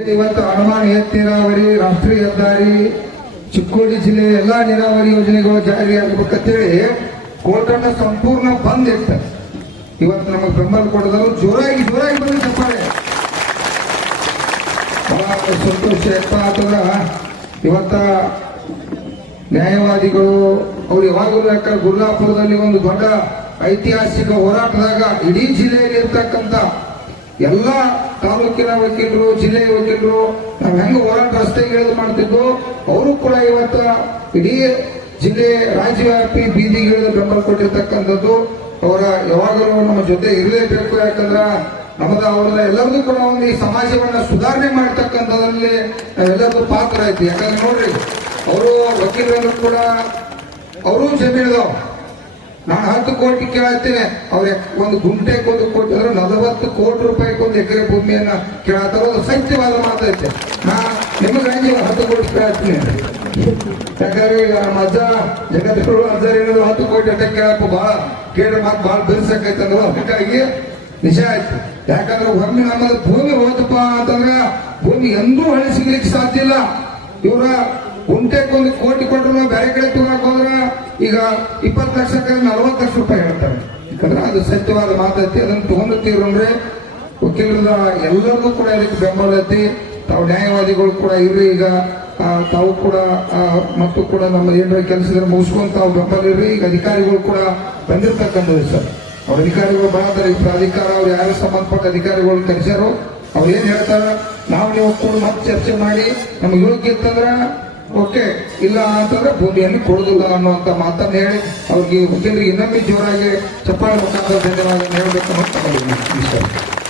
ಇವತ್ತು ಹನುಮಾನ್ ನೀರಾವರಿ, ರಾಷ್ಟ್ರೀಯ ಹೆದ್ದಾರಿ, ಚಿಕ್ಕೋಡಿ ಜಿಲ್ಲೆ ಎಲ್ಲಾ ನೀರಾವರಿ ಯೋಜನೆಗಳು ಜಾರಿಯಾಗಬೇಕಂತೇಳಿ ಕೋರ್ಟನ್ನ ಸಂಪೂರ್ಣ ಬಂದ್ ಇತ್ತು. ಇವತ್ತು ನಮಗೆ ಬೆಂಬಲ ಕೊಡೋದು ಜೋರಾಗಿ ಬಂದು ಚಪ್ಪಾಳೆ. ಬಹಳ ಸಂತೋಷ ಎಪ್ಪ ಅಂತಂದ್ರ ಇವತ್ತ ನ್ಯಾಯವಾದಿಗಳು ಅವ್ರು ಯಾವಾಗಲೂ ಯಾಕಂದ್ರೆ ಗುರ್ಲಾಪುರದಲ್ಲಿ ಒಂದು ದೊಡ್ಡ ಐತಿಹಾಸಿಕ ಹೋರಾಟದಾಗ ಇಡೀ ಜಿಲ್ಲೆಯಲ್ಲಿ ಇರ್ತಕ್ಕಂಥ ಎಲ್ಲ ತಾಲೂಕಿನ ವಕೀಲರು, ಜಿಲ್ಲೆಯ ವಕೀಲರು ನಾವು ಹೆಂಗ ಹೋರಾಟ ರಸ್ತೆಗಿಳಿದು ಮಾಡ್ತಿದ್ದು, ಅವರು ಕೂಡ ಇವತ್ತ ಇಡೀ ಜಿಲ್ಲೆ ರಾಜ್ಯವ್ಯಾಪಿ ಬೀದಿಗಿಳಿದು ಬೆಂಬಲ ಕೊಟ್ಟಿರ್ತಕ್ಕಂಥದ್ದು. ಅವರ ಯಾವಾಗಲೂ ನಮ್ಮ ಜೊತೆ ಇರಲೇಬೇಕು. ಯಾಕಂದ್ರ ನಮ್ಮದ ಅವರ ಎಲ್ಲರಿಗೂ ಕೂಡ ಒಂದು ಈ ಸಮಾಜವನ್ನ ಸುಧಾರಣೆ ಮಾಡ್ತಕ್ಕಂಥದ್ರಲ್ಲಿ ಎಲ್ಲರಿಗೂ ಪಾತ್ರ ಐತಿ. ಯಾಕಂದ್ರೆ ನೋಡ್ರಿ, ಅವರು ವಕೀಲರು ಕೂಡ ಅವರು ಜಮೀನಿದಾವ. ನಾನು 10 ಕೋಟಿ ಕೇಳತ್ತೇನೆ, ಅವ್ರ ಒಂದು ಗುಂಟೆಗೆ 1 ಕೋಟಿ ಅಂದ್ರೆ 40 ಕೋಟಿ ರೂಪಾಯಿಗೆ ಒಂದು ಎಕರೆ ಭೂಮಿಯನ್ನ ಕೇಳತ್ತಾರ. ಅದು ಸತ್ಯವಾದ ಮಾತೈತೆ. ನಾ ನಿಮಗೆ 10 ಕೋಟಿ ಕೇಳ್ತೀನಿ. ಯಾಕಂದ್ರೆ ಈಗ ನಮ್ಮ ಅಜ್ಜ ಜಗದ್ಗುರು ಅಜ್ಜ ಏನಾದ್ರು 10 ಕೋಟಿ ಅಟ್ಟ ಕೇಳಪ್ಪ ಬಹಳ ಕೇಳಿ ಮಾತು ಬಹಳ ಬೆಳೆಸಕೈತೆ ಅಂದ್ರೆ ಅದಕ್ಕಾಗಿ ನಿಜ ಆಯ್ತು. ಯಾಕಂದ್ರೆ ಒಮ್ಮೆ ನಮ್ಮದು ಭೂಮಿ ಹೋತಪ್ಪ ಅಂತಂದ್ರೆ ಭೂಮಿ ಎಂದೂ ಹಳಿ ಸಿಗ್ಲಿಕ್ಕೆ ಸಾಧ್ಯ ಇಲ್ಲ. ಇವರ ಗುಂಟೆಗೆ 1 ಕೋಟಿ ಕೊಟ್ಟರು ನಾವು ಬೇರೆ ಕಡೆ ತಗೋಕ್ ಹೋದ್ರ ಈಗ 20 ಲಕ್ಷಕ್ಕೆ 40 ಲಕ್ಷ ರೂಪಾಯಿ ಹೇಳ್ತಾರೆ. ಯಾಕಂದ್ರೆ ಅದು ಸತ್ಯವಾದ ಮಾತೈತಿ. ಅದನ್ನು ತಗೊಂಡಿರ್ತೀವ್ರಂದ್ರೆ ವಕೀಲರ ಎಲ್ಲರಿಗೂ ಕೂಡ ಇದಕ್ಕೆ ಬೆಂಬಲ ಐತಿ. ತಾವು ನ್ಯಾಯವಾದಿಗಳು ಕೂಡ ಇರ್ರಿ. ಈಗ ತಾವು ಕೂಡ ಮತ್ತು ಕೂಡ ನಮ್ಮ ಏನಾರ ಕೆಲಸದಲ್ಲಿ ಮುಗಿಸ್ಕೊಂಡು ತಾವು ಬೆಂಬಲ ಇರ್ರಿ. ಈಗ ಅಧಿಕಾರಿಗಳು ಕೂಡ ಬಂದಿರ್ತಕ್ಕಂಥದ್ದು ಸರ್. ಅವ್ರ ಅಧಿಕಾರಿಗಳು ಬರತಾರೆ. ಈ ಪ್ರಾಧಿಕಾರ ಅವ್ರು ಯಾರು ಸಂಬಂಧಪಟ್ಟ ಅಧಿಕಾರಿಗಳು ಕರೆಸ್ಯಾರೋ ಅವ್ರು ಏನ್ ಹೇಳ್ತಾರ, ನಾವು ನೀವು ಕೂಡ ಮತ್ತೆ ಚರ್ಚೆ ಮಾಡಿ ನಮ್ಗೆ ಯೋಗ್ಯ ಇತ್ತಂದ್ರ ಓಕೆ, ಇಲ್ಲ ಅಂತಂದ್ರೆ ಭೂಮಿಯನ್ನು ಕೊಡುದಿಲ್ಲ ಅನ್ನುವಂತ ಮಾತನ್ನು ಹೇಳಿ ಅವ್ರಿಗೆ ವಕೀಲರಿಗೆ ಇನ್ನೊಮ್ಮೆ ಜೋರಾಗಿ ಚಪ್ಪಾಳೆ ಮುಖಾಂತರ ಧನ್ಯವಾದ ಹೇಳ್ಬೇಕು ಅಂತ